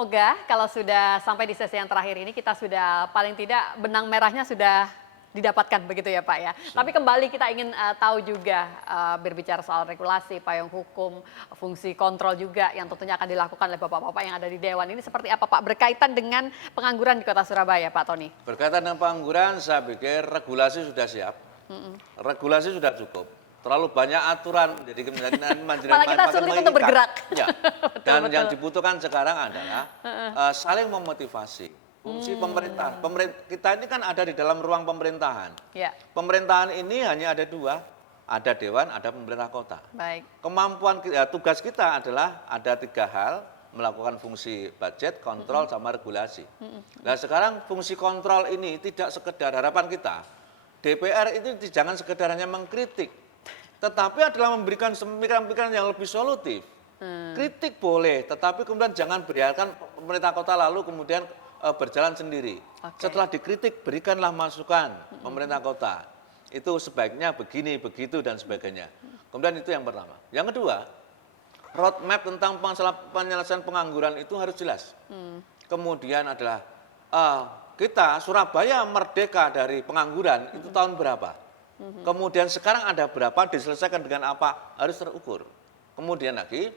semoga kalau sudah sampai di sesi yang terakhir ini kita sudah paling tidak benang merahnya sudah didapatkan begitu ya Pak ya. Tapi kembali kita ingin tahu juga berbicara soal regulasi, payung hukum, fungsi kontrol juga yang tentunya akan dilakukan oleh Bapak-Bapak yang ada di Dewan. Ini seperti apa Pak berkaitan dengan pengangguran di Kota Surabaya Pak Tony? Berkaitan dengan pengangguran saya pikir regulasi sudah siap, regulasi sudah cukup. Terlalu banyak aturan, jadi kemudian Malah kita sulit untuk bergerak. Ya. Betul, Dan betul. yang dibutuhkan sekarang adalah saling memotivasi. Fungsi pemerintahan. Kita ini kan ada di dalam ruang pemerintahan. Ya, Pemerintahan ini hanya ada dua, ada dewan, ada pemerintah kota. baik. Kemampuan tugas kita adalah ada tiga hal, melakukan fungsi budget, kontrol, sama regulasi. Nah sekarang fungsi kontrol ini tidak sekedar harapan kita, DPR itu jangan sekedar hanya mengkritik, tetapi adalah memberikan pemikiran-pemikiran yang lebih solutif. Kritik boleh, tetapi kemudian jangan biarkan pemerintah kota lalu kemudian berjalan sendiri. Oke. Setelah dikritik, berikanlah masukan pemerintah kota. Itu sebaiknya begini, begitu, dan sebagainya. Kemudian itu yang pertama. Yang kedua, roadmap tentang penyelesaian pengangguran itu harus jelas. Kemudian adalah kita, Surabaya merdeka dari pengangguran itu tahun berapa? Kemudian sekarang ada berapa, diselesaikan dengan apa, harus terukur. Kemudian lagi,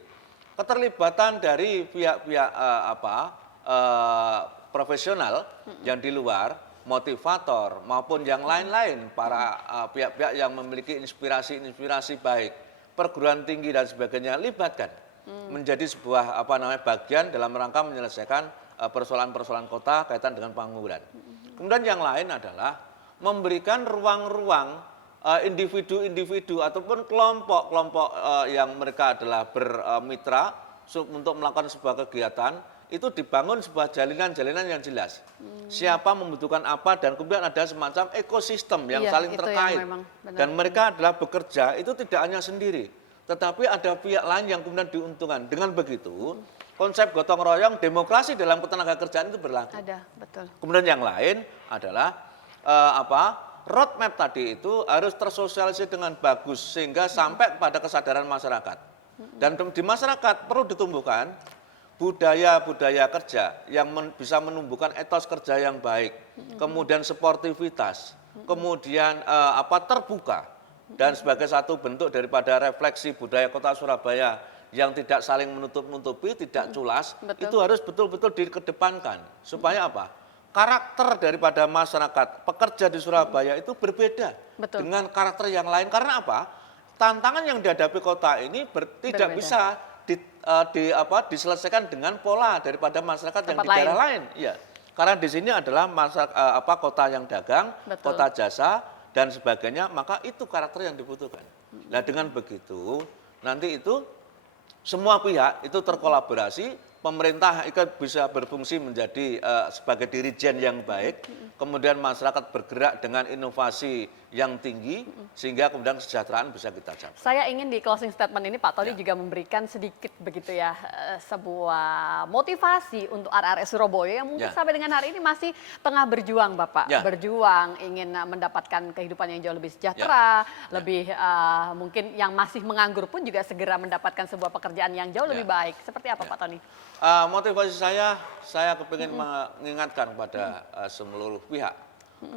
keterlibatan dari pihak-pihak profesional yang di luar, motivator maupun yang lain-lain, para pihak-pihak yang memiliki inspirasi baik, perguruan tinggi dan sebagainya, libatkan menjadi sebuah bagian dalam rangka menyelesaikan persoalan-persoalan kota kaitan dengan pengangguran. Kemudian yang lain adalah memberikan ruang-ruang individu-individu ataupun kelompok-kelompok yang mereka adalah bermitra untuk melakukan sebuah kegiatan, itu dibangun sebuah jalinan-jalinan yang jelas. Siapa membutuhkan apa dan kemudian ada semacam ekosistem yang saling terkait. Dan mereka adalah bekerja itu tidak hanya sendiri, tetapi ada pihak lain yang kemudian diuntungkan. Dengan begitu, konsep gotong royong demokrasi dalam ketenaga kerjaan itu berlaku. Ada, betul. Kemudian yang lain adalah roadmap tadi itu harus tersosialisasi dengan bagus sehingga sampai kepada kesadaran masyarakat. Dan di masyarakat perlu ditumbuhkan budaya-budaya kerja yang bisa menumbuhkan etos kerja yang baik, kemudian sportivitas, kemudian terbuka, dan sebagai satu bentuk daripada refleksi budaya Kota Surabaya yang tidak saling menutup-nutupi, tidak culas, itu harus betul-betul dikedepankan supaya apa? Karakter daripada masyarakat pekerja di Surabaya itu berbeda dengan karakter yang lain. Karena apa? Tantangan yang dihadapi kota ini tidak bisa diselesaikan dengan pola daripada masyarakat yang di daerah lain. Ya. Karena di sini adalah kota yang dagang, kota jasa dan sebagainya, maka itu karakter yang dibutuhkan. Nah dengan begitu nanti itu semua pihak itu terkolaborasi. Pemerintah bisa berfungsi menjadi sebagai dirijen yang baik, kemudian masyarakat bergerak dengan inovasi yang tinggi, sehingga kemudian kesejahteraan bisa kita capai. Saya ingin di closing statement ini Pak Tony juga memberikan sedikit begitu ya, sebuah motivasi untuk RRS Surabaya yang mungkin sampai dengan hari ini masih tengah berjuang Bapak. Berjuang, ingin mendapatkan kehidupan yang jauh lebih sejahtera, lebih mungkin yang masih menganggur pun juga segera mendapatkan sebuah pekerjaan yang jauh lebih baik. Seperti apa Pak Tony? Motivasi saya kepingin mengingatkan kepada seluruh pihak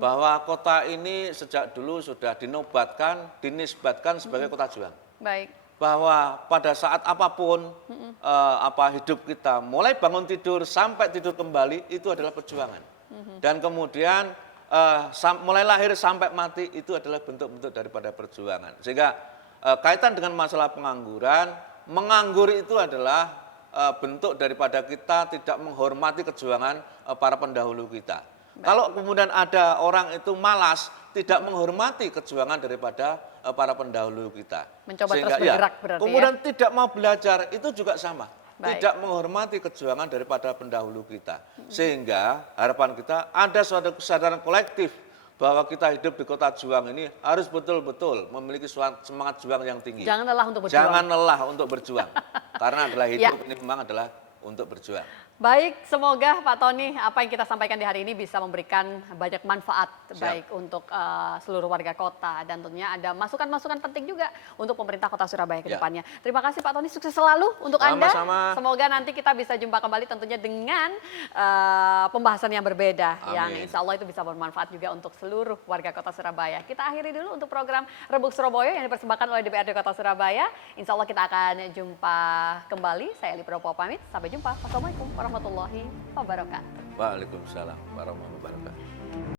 bahwa kota ini sejak dulu sudah dinisbatkan sebagai kota juang. Baik. Bahwa pada saat apapun hidup kita, mulai bangun tidur sampai tidur kembali itu adalah perjuangan. Dan kemudian mulai lahir sampai mati itu adalah bentuk-bentuk daripada perjuangan. Sehingga kaitan dengan masalah pengangguran, menganggur itu adalah bentuk daripada kita tidak menghormati perjuangan para pendahulu kita. Kalau kemudian ada orang itu malas, tidak menghormati perjuangan daripada para pendahulu kita. Mencoba terus bergerak berarti kemudian tidak mau belajar, itu juga sama. Tidak menghormati perjuangan daripada pendahulu kita. Sehingga harapan kita ada suatu kesadaran kolektif bahwa kita hidup di kota juang ini harus betul-betul memiliki semangat juang yang tinggi. Jangan lelah untuk berjuang. Jangan lelah untuk berjuang. Karena adalah hidup ini memang adalah untuk berjuang. Baik, semoga Pak Tony apa yang kita sampaikan di hari ini bisa memberikan banyak manfaat baik untuk seluruh warga kota dan tentunya ada masukan-masukan penting juga untuk pemerintah Kota Surabaya ke depannya. Terima kasih Pak Tony, sukses selalu untuk Anda. Semoga nanti kita bisa jumpa kembali tentunya dengan pembahasan yang berbeda. Amin. Yang insya Allah itu bisa bermanfaat juga untuk seluruh warga Kota Surabaya. Kita akhiri dulu untuk program Rembuk Surabaya yang dipersembahkan oleh DPRD Kota Surabaya. Insya Allah kita akan jumpa kembali. Saya Eli Propo pamit. Sampai jumpa. Wassalamualaikum warahmatullahi wabarakatuh. Waalaikumsalam warahmatullahi wabarakatuh.